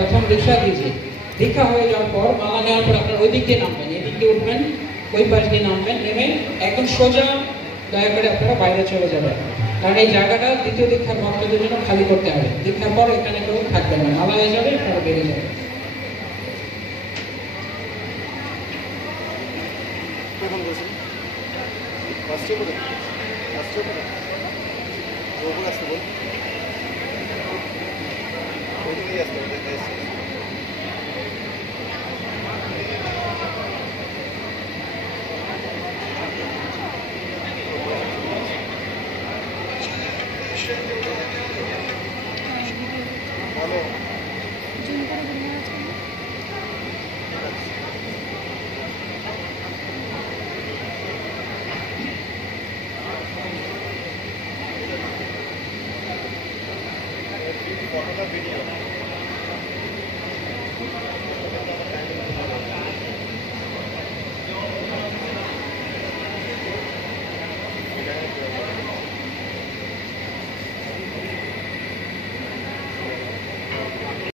प्रथम दीक्षा दीजिए। दीक्षा हो जाओয়ার পর মালা নেওয়ার পর আপনারা ওই দিক দিয়ে নামবেন, এদিক দিয়ে উঠবেন, ওই পাশ দিয়ে নামবেন, নেমে একদম সোজা দয়া করে আপনারা বাইরে চলে যাবেন, কারণ এই জায়গাটা দ্বিতীয় দীক্ষার ভক্তদের জন্য খালি করতে হবে। দীক্ষার পর এখানে কেউ থাকবেন না, মালা হয়ে যাবে, আপনারা বেরিয়ে যাবেন। video.